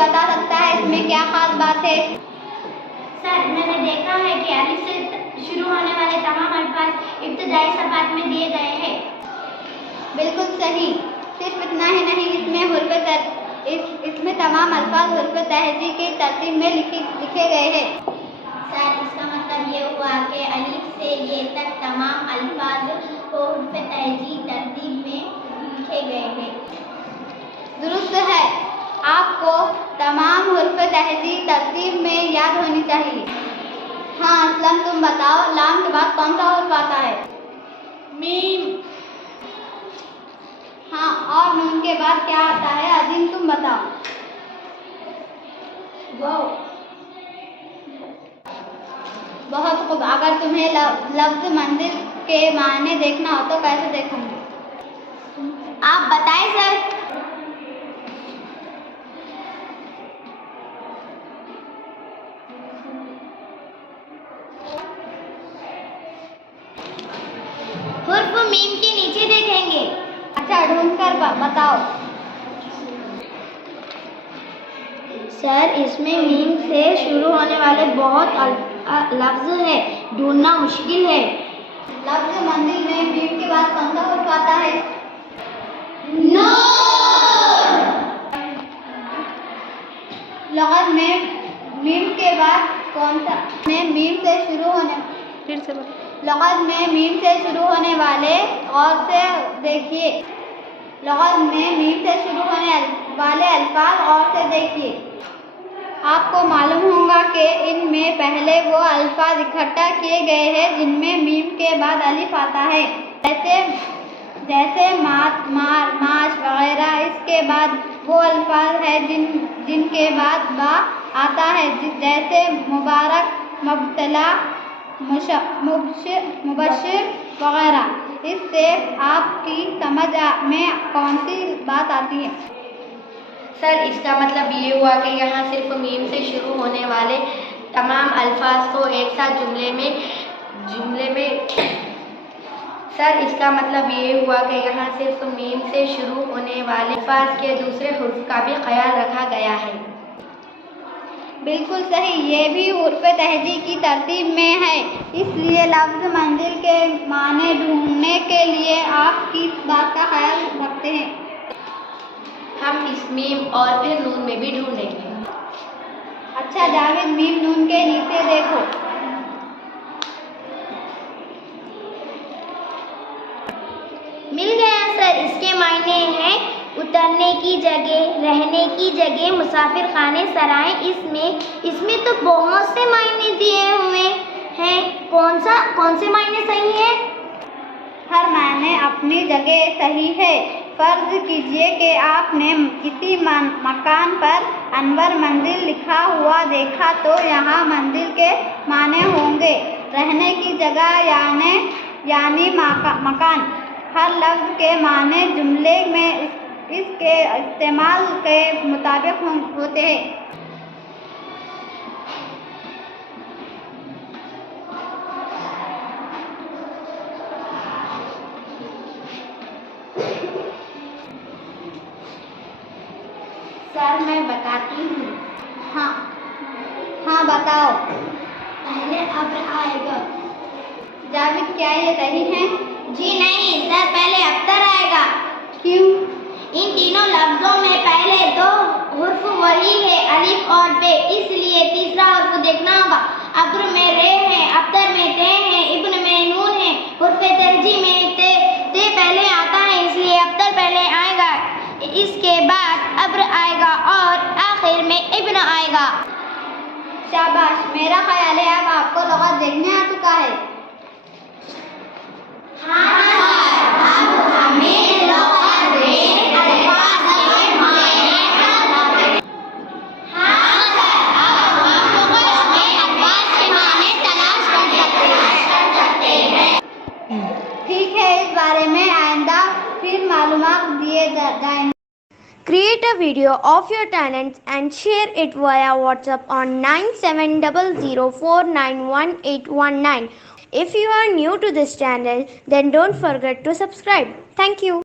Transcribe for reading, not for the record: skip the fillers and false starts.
बता सकता है इसमें क्या खास बात है? सर, मैंने देखा है कि अलिफ से शुरू होने वाले तमाम अल्फाज इब्तिदाई सफ़ात में दिए गए हैं। बिल्कुल सही। सिर्फ इतना ही नहीं, इसमें तमाम अल्फाज हुर्फ तहजी की तरतीब में लिखे गए हैं। सर, इसका मतलब ये हुआ कि अलिफ से ये तक तमाम अल्फाज को हुर्फ तहजी तरतीब में लिखे गए हैं। दुरुस्त है। आपको तमाम हुर्फ तहजी तरतीब में याद होनी चाहिए। हाँ असलम, तुम बताओ, लाम के बाद कौन सा हुर्फ आता है? मीम। हाँ, और नून के बाद क्या आता है? अजीम, तुम बताओ। वाव। बहुत खूब। अगर तुम्हें लफ्ज मंजिल के मायने देखना हो तो कैसे देखोगे? आप बताएं सर। हुर्फ मीम के नीचे देखेंगे। अच्छा, ढूंढ कर बताओ। सर, इसमें मीम से शुरू होने वाले बहुत लफ्ज है, ढूंढना मुश्किल है। लफ्ज मंजिल में मीम के बाद कौन सा हुर्फ आता है? नून। लग़त में मीम के बाद कौन सा? मीम से शुरू होने लग़त में मीम से शुरू होने वाले, और से देखिए, लग़त में मीम से शुरू होने वाले अल्फाज और से देखिए। आपको मालूम होगा कि इनमें पहले वो अल्फाज इकट्ठा किए गए हैं जिनमें मीम के बाद अलिफ आता है, जैसे मात, मार, माश वगैरह। इसके बाद वो अल्फाज है जिनके बाद बा आता है, जैसे मुबारक, मुब्तला, मुबश्शिर वगैरह। इससे आपकी समझ में कौन सी बात आती है? सर, इसका मतलब ये हुआ कि यहाँ सिर्फ मीम से शुरू होने वाले तमाम अल्फाज को एक साथ जुमले में सर, इसका मतलब ये हुआ कि यहाँ सिर्फ मीम से शुरू होने वाले अल्फाज के दूसरे हुर्फ का भी ख्याल रखा गया है। बिल्कुल सही। ये भी हुर्फ तहजी की तरतीब में है, इसलिए लफ्ज मंजिल के माने ढूंढने के लिए आप किस बात का ख्याल रखते हैं? हम इस मीम और फिर नून में भी ढूंढेंगे। अच्छा जावेद, मीम नून के नीचे देखो। मिल गया सर। इसके मायने हैं उतरने की जगह, रहने की जगह, मुसाफिर खाने, सराय। इसमें तो बहुत से मायने दिए हुए हैं। कौन से मायने सही है? हर मायने अपनी जगह सही है। फर्ज कीजिए कि आपने किसी मकान पर अनवर मंजिल लिखा हुआ देखा, तो यहाँ मंजिल के माने होंगे रहने की जगह यानी मकान। हर लफ्ज के माने जुमले में इसके इस्तेमाल के मुताबिक होते हैं। सर, मैं बताती हूँ। हाँ बताओ। पहले अब्र आएगा। जावेद, क्या ये सही है? जी नहीं सर, पहले अब्तर आएगा। क्यों? इन तीनों लफ्जों में पहले दो हुर्फ वही है, अलिफ और बे, इसलिए तीसरा हुर्फ देखना होगा। अब्र में रे है, अब्तर में ते है, इब्न में नून है। हुर्फ तहजी में ते पहले आता है, इसलिए अब्तर पहले आएगा, इसके बाद अब्र आएगा और आखिर में इब्न आएगा। शाबाश। मेरा ख्याल है अब आपको लग़त देखने आ चुका है। हाँ सर, अब हमें लग़त में अल्फाज के मायने हाँ सर, अब हम लोग अपने अल्फाज के मायने तलाश कर सकते हैं। ठीक है, इस बारे में आइंदा फिर मालूमात दिए जाएंगे। Create a video of your talents and share it via WhatsApp on 9700491819. If you are new to this channel, then don't forget to subscribe. Thank you.